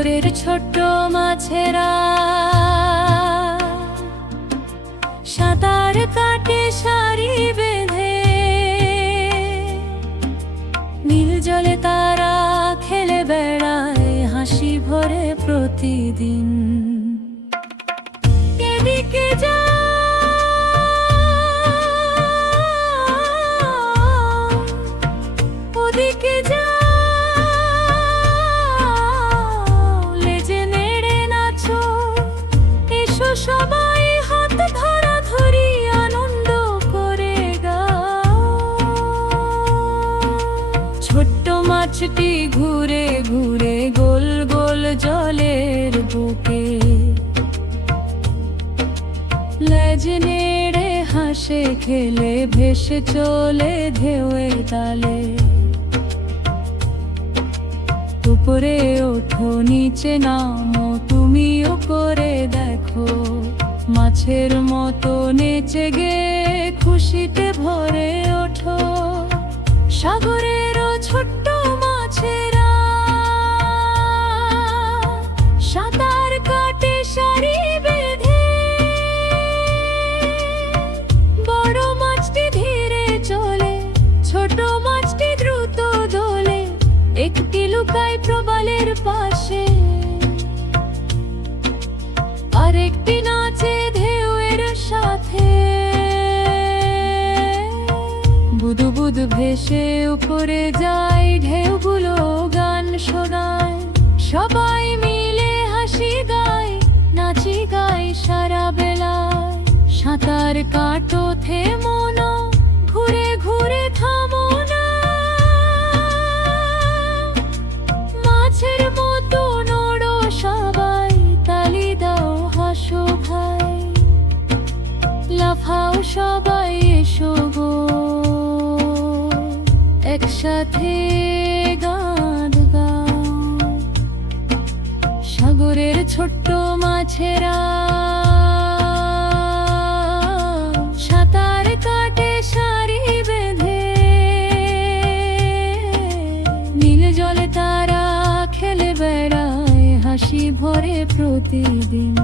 সাগরের ছোট্ট মাছেরা সাঁতার কাটে সারি বেঁধে, নীল জলে তারা খেলে বেড়ায় হাসি ভরে প্রতিদিন। এদিকে যা ওদিকে যা, লেজে নেড়ে নাচো, এসো সবাই হাত ধরা ধরি আনন্দ করে গাও। ছোট্ট মাছটি ঘুরে ঘুরে গোল গোল জলের বুকে, লেজ নেড়ে হাসে খেলে ভেসে চলে ঢেউয়ের তালে। উপরে ওঠো নিচে নামো, তুমিও করে দেখো, মাছের মতো নেচে গে খুশিতে ভরে ওঠো। সাগরেরও ছোট্ট মাছেরা সাঁতার কাটে সারি বেঁধে, বড় মাছটি ধীরে চলে, ছোট মাছটি দ্রুত দোলে, একটি লুকায় প্রবালের পাশে, আরেকটি নাচে ঢেউয়ের সাথে। বুদু বুদু ভেসে উপরে যায়, ঢেউগুলো গান শোনায়, সবাই মিলে হাসি গায়, নাচি গায় সারা বেলায়। সাঁতার কাটো থেমো না, ঘুরে ঘুরে থামো না, মাছের মতো নড়ো সবাই, তালি দাও হাসো ভাই, লাফাও সবাই এসো গো, একসাথে গান গাও। সাগরের ছোট্ট মাছেরা সাঁতার কাটে সারি বেঁধে, নীল জলে তারা খেলে বেড়ায় হাসি ভরে প্রতিদিন।